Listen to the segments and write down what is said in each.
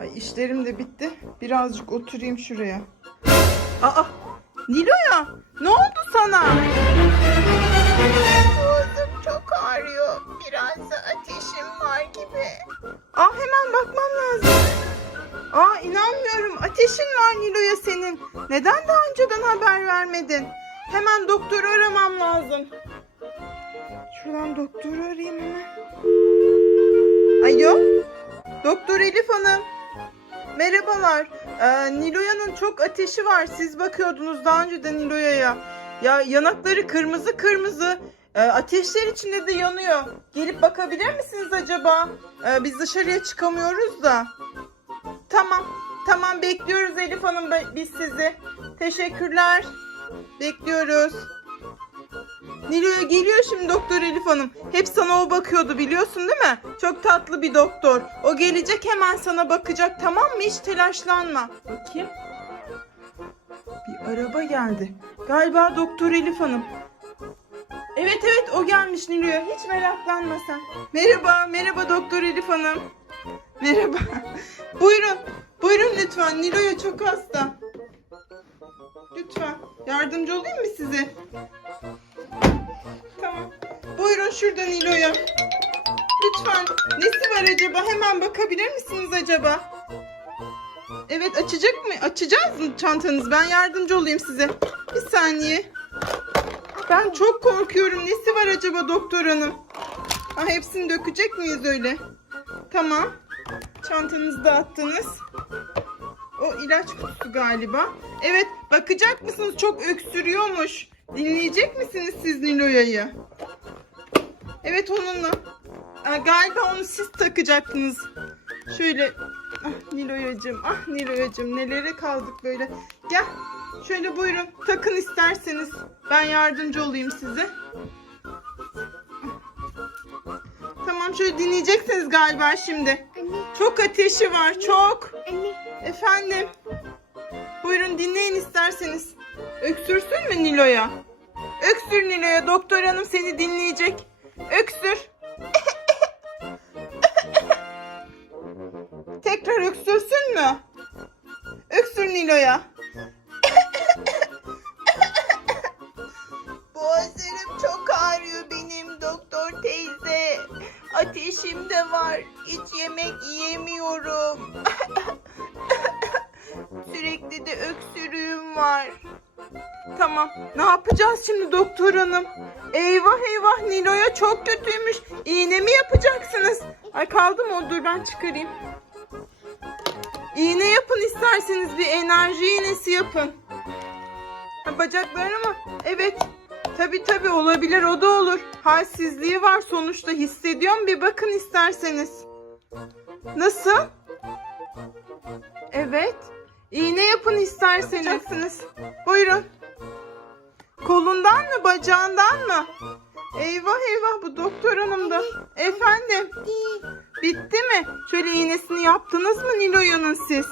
Ay işlerim de bitti. Birazcık oturayım şuraya. Aa Nilo'ya ne oldu sana? Boğazım çok ağrıyor. Biraz da ateşim var gibi. Aa hemen bakmam lazım. Aa inanmıyorum. Ateşin var Nilo'ya senin. Neden daha önceden haber vermedin? Hemen doktoru aramam lazım. Şuradan doktoru arayayım hemen. Alo. Doktor Elif Hanım. Merhabalar. Ee, Nilo'yanın çok ateşi var. Siz bakıyordunuz daha önce de Nilo'ya. Ya yanakları kırmızı kırmızı. Ee, ateşler içinde de yanıyor. Gelip bakabilir misiniz acaba? Ee, biz dışarıya çıkamıyoruz da. Tamam. Tamam bekliyoruz Elif Hanım biz sizi. Teşekkürler. Bekliyoruz. Nilo'ya geliyor şimdi doktor Elif Hanım. Hep sana o bakıyordu biliyorsun değil mi? Çok tatlı bir doktor. O gelecek hemen sana bakacak tamam mı? Hiç telaşlanma. Bakayım. Bir araba geldi. Galiba doktor Elif Hanım. Evet evet o gelmiş Nilo'ya. Hiç meraklanma sen. Merhaba, merhaba doktor Elif Hanım. Merhaba. buyurun, buyurun lütfen. Nilo'ya çok hasta. Lütfen yardımcı olayım mı size? Buyurun şurada Nilo'ya. Lütfen. Nesi var acaba? Hemen bakabilir misiniz acaba? Evet açacak mı? Açacağız mı çantanızı? Ben yardımcı olayım size. Bir saniye. Ben çok korkuyorum. Nesi var acaba doktor hanım? Ah, hepsini dökecek miyiz öyle? Tamam. Çantanızı dağıttınız. O ilaç kutusu galiba. Evet bakacak mısınız? Çok öksürüyormuş. Dinleyecek misiniz siz Nilo'ya'yı? Evet onunla. Aa, galiba onu siz takacaktınız. Şöyle. Ah Nilo'yacığım. Ah Nilo'yacığım. Nelere kaldık böyle. Gel. Şöyle buyurun. Takın isterseniz. Ben yardımcı olayım size. Tamam şöyle dinleyeceksiniz galiba şimdi. Anne, Çok ateşi var. Çok. anne. Efendim. Buyurun dinleyin isterseniz. Öksürsün mü Nilo'ya? Öksür Nilo'ya. Doktor hanım seni dinleyecek. Öksür. Tekrar öksürsün mü? Öksür Nilo'ya. Boğazlarım çok ağrıyor benim doktor teyze. Ateşim de var. Hiç yemek yiyemiyorum. Sürekli de öksürüğüm var. Tamam. Ne yapacağız şimdi doktor hanım? Eyvah eyvah Nilo'ya çok kötüymüş. İğne mi yapacaksınız? Ay kaldı mı o? Dur ben çıkarayım. İğne yapın isterseniz bir enerji iğnesi yapın. Ha, bacaklarına mı? Evet. Tabi tabi olabilir o da olur. Halsizliği var sonuçta hissediyorum bir bakın isterseniz. Nasıl? Evet. İğne yapın isterseniz. Buyurun. Kolundan mı bacağından mı? Eyvah eyvah bu doktor hanım da. Efendim bitti mi? Şöyle iğnesini yaptınız mı Nilo'yanın siz?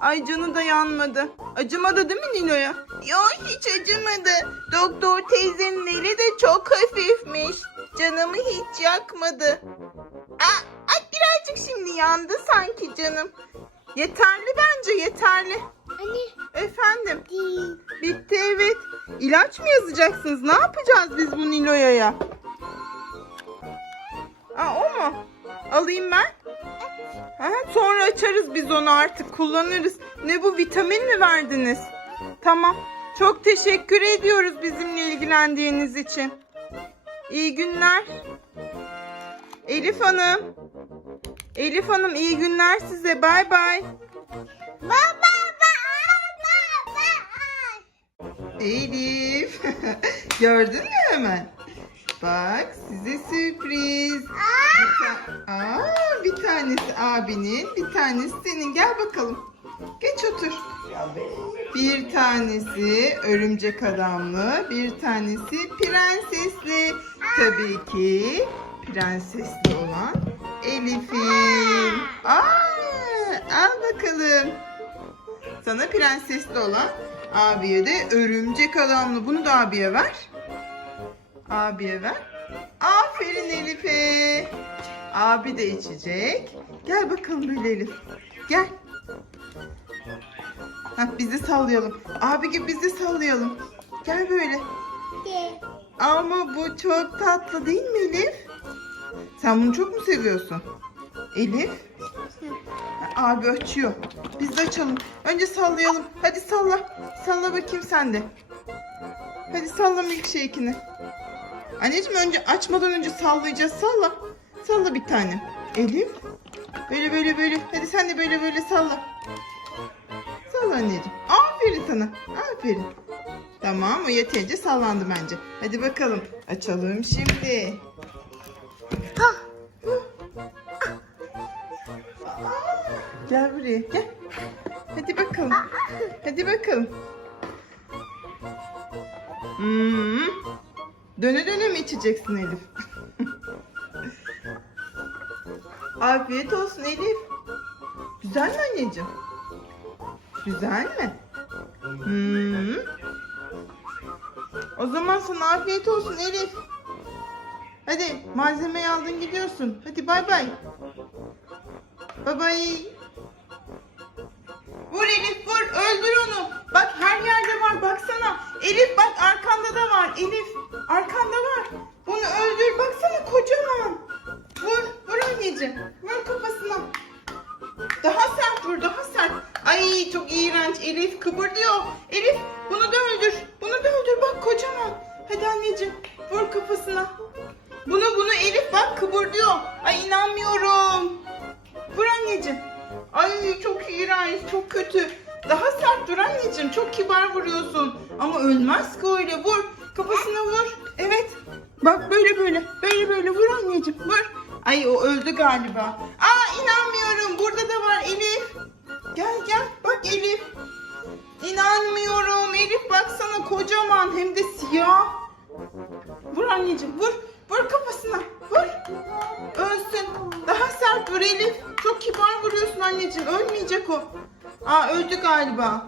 Ay canı da yanmadı. Acımadı değil mi Nilo'ya? Yok hiç acımadı. Doktor teyzenin eli de çok hafifmiş. Canımı hiç yakmadı. Aa, ay birazcık şimdi yandı sanki canım. Yeterli bence yeterli. Anne İlaç mı yazacaksınız? Ne yapacağız biz bu Nilo'ya? Aa o mu? Alayım ben. Ha, sonra açarız biz onu artık kullanırız. Ne bu vitamin mi verdiniz? Tamam. Çok teşekkür ediyoruz bizimle ilgilendiğiniz için. İyi günler. Elif Hanım. Elif Hanım iyi günler size. Bay bay. Baba Elif. Gördün mü hemen? Bak size sürpriz. Bir ta- Aa, bir tanesi abinin, bir tanesi senin. Gel bakalım. Geç otur. Bir tanesi örümcek adamlı, bir tanesi prensesli. Tabii ki prensesli olan Elif'in. Aa, al bakalım. Sana prensesli olan abiye de örümcek adamlı. Bunu da abiye ver. Abiye ver. Aferin Elif'e. Abi de içecek. Gel bakalım böyle Elif. Gel. Hah bizi sallayalım. Abi gibi bizi sallayalım. Gel böyle. Ama bu çok tatlı değil mi Elif? Sen bunu çok mu seviyorsun? Elif? Abi açıyor. Biz de açalım. Önce sallayalım. Hadi salla. Salla bakayım sen de. Hadi salla milkshake'ini. Anneciğim önce açmadan önce sallayacağız. Salla. Salla bir tane. Elif. Böyle böyle böyle. Hadi sen de böyle böyle salla. Salla anneciğim. Aferin sana. Aferin. Tamam o yeterince sallandı bence. Hadi bakalım. Açalım şimdi. Gel buraya gel. Hadi bakalım. Hadi bakalım. Hmm. Döne döne mi içeceksin Elif? Afiyet olsun Elif. Güzel mi anneciğim? Güzel mi? Hmm. O zaman sana afiyet olsun Elif. Hadi malzemeyi aldın gidiyorsun. Hadi bay bay. Bay bay. Vur Elif vur öldür onu. Bak her yerde var baksana. Elif bak arkanda da var Elif. Arkanda var. Bunu öldür baksana kocaman. Vur vur anneciğim. Vur kafasına. Daha sert vur daha sert. Ay çok iğrenç Elif kıpırdıyor. Elif bunu da öldür. Bunu da öldür bak kocaman. Hadi anneciğim vur kafasına. Bunu bunu Elif bak kıpırdıyor. Ay inanmıyorum. Vur anneciğim. Ay çok iğrenç, çok kötü. Daha sert dur anneciğim. Çok kibar vuruyorsun. Ama ölmez ki öyle. Vur. Kafasına vur. Evet. Bak böyle böyle. Böyle böyle vur anneciğim. Vur. Ay o öldü galiba. Aa inanmıyorum. Burada da var Elif. Gel gel. Bak Elif. İnanmıyorum. Elif baksana kocaman hem de siyah. Vur anneciğim vur. Vur kafasına. Vur. Ölsün. Daha sert vur Elif. Çok kibar anneciğim. Ölmeyecek o. Aa öldü galiba.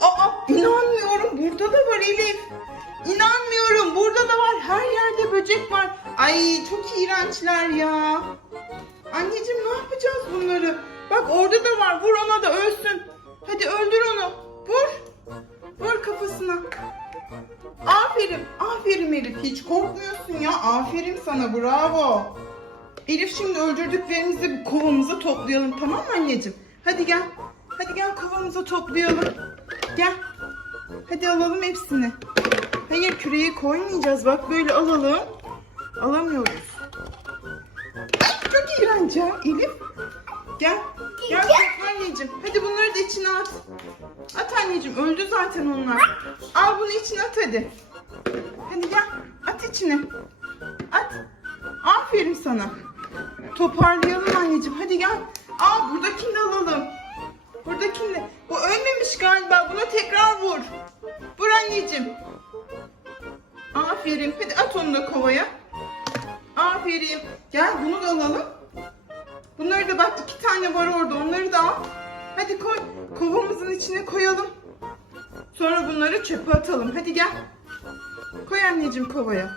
Aa inanmıyorum. Burada da var Elif. İnanmıyorum. Burada da var. Her yerde böcek var. Ay çok iğrençler ya. Anneciğim ne yapacağız bunları? Bak orada da var. Vur ona da ölsün. Hadi öldür onu. Vur. Vur kafasına. Aferin, aferin Elif. Hiç korkmuyorsun ya. Aferin sana, bravo. Elif şimdi öldürdüklerimizi kovamıza toplayalım tamam mı anneciğim? Hadi gel. Hadi gel kovamıza toplayalım. Gel. Hadi alalım hepsini. Hayır küreği koymayacağız. Bak böyle alalım. Alamıyoruz. Ay, çok iğrenç ya Elif. Gel. Gel anneciğim. Hadi bunları da içine at. At anneciğim. Öldü zaten onlar. Al bunu içine at hadi. Hadi gel. At içine. At. Aferin sana. Toparlayalım anneciğim. Hadi gel. Aa buradakini de alalım. Buradakini de. Bu ölmemiş galiba. Buna tekrar vur. Vur anneciğim. Aferin. Hadi at onu da kovaya. Aferin. Gel bunu da alalım. Bunları da bak iki tane var orada. Onları da al. Hadi koy. Kovamızın içine koyalım. Sonra bunları çöpe atalım. Hadi gel. Koy anneciğim kovaya.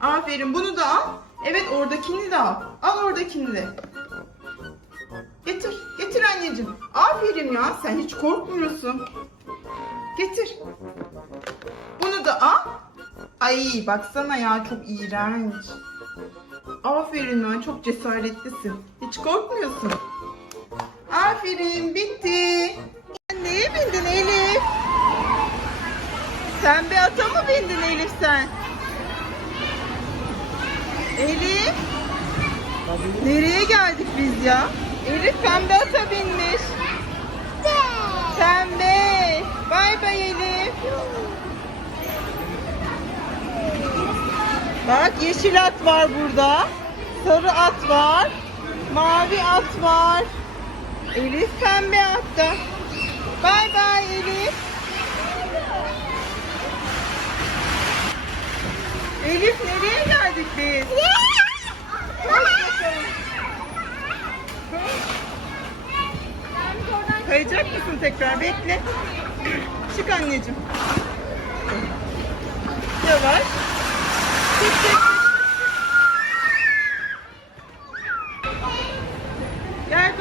Aferin bunu da al. Evet oradakini de al. Al oradakini de. Getir. Getir anneciğim. Aferin ya sen hiç korkmuyorsun. Getir. Bunu da al. Ay baksana ya çok iğrenç. Aferin ya çok cesaretlisin. Hiç korkmuyorsun. Aferin bitti. Neye bindin Elif? Sen bir ata mı bindin Elif sen? Elif? Nereye geldik biz ya? Elif pembe ata binmiş. Pembe. Bay bay Elif. Bak yeşil at var burada. Sarı at var. Mavi at var. Elif pembe atta. Elif nereye geldik biz? Kayacak mısın tekrar? Bekle. Çık anneciğim. Yavaş. Çık çık. Gel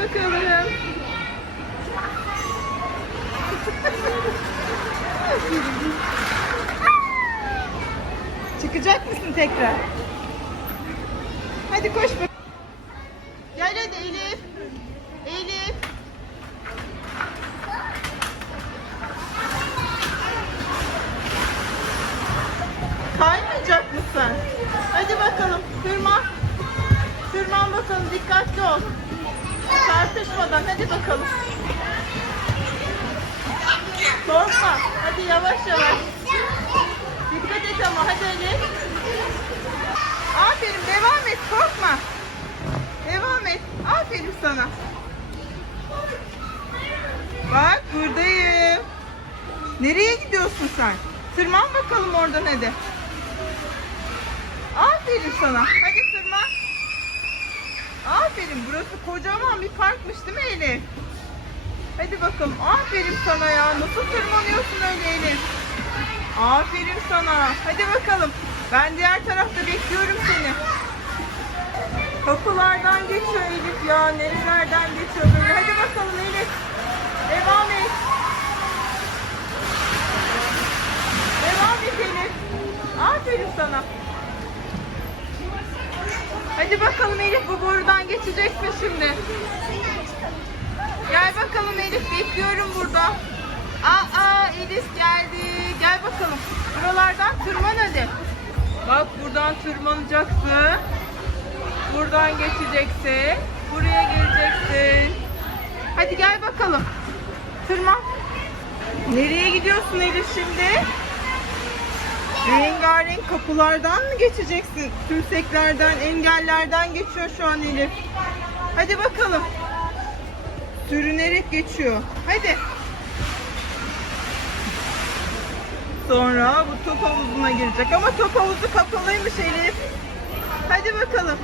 Çıkacak mısın tekrar? Hadi koş bak. Gel hadi Elif. Elif. Kaymayacak mısın? Hadi bakalım. Tırman. Tırman bakalım. Dikkatli ol. Çarpışmadan. Hadi bakalım. Korkma. Hadi yavaş yavaş. Dikkat et ama. Hadi Elif. Aferin. Devam et. Korkma. Devam et. Aferin sana. Bak buradayım. Nereye gidiyorsun sen? Tırman bakalım oradan hadi. Aferin sana. Hadi tırman. Aferin. Burası kocaman bir parkmış değil mi Elif? Hadi bakalım. Aferin sana ya. Nasıl tırmanıyorsun öyle Elif? Aferin sana. Hadi bakalım. Ben diğer tarafta bekliyorum seni. Kapılardan geçiyor Elif ya. Nerelerden geçiyor böyle. Hadi bakalım Elif. Devam et. Devam et Elif. Aferin sana. Hadi bakalım Elif bu borudan geçeceksin şimdi. Gel bakalım Elif bekliyorum burada. Aa Elif geldi. Gel bakalım. Buralardan tırman hadi. Bak buradan tırmanacaksın. Buradan geçeceksin. Buraya geleceksin. Hadi gel bakalım. Tırman. Nereye gidiyorsun Elif şimdi? Rengarenk kapılardan mı geçeceksin? Tümseklerden, engellerden geçiyor şu an Elif. Hadi bakalım. Sürünerek geçiyor. Hadi. Sonra bu top havuzuna girecek ama top havuzu kapalıymış Elif. Hadi bakalım.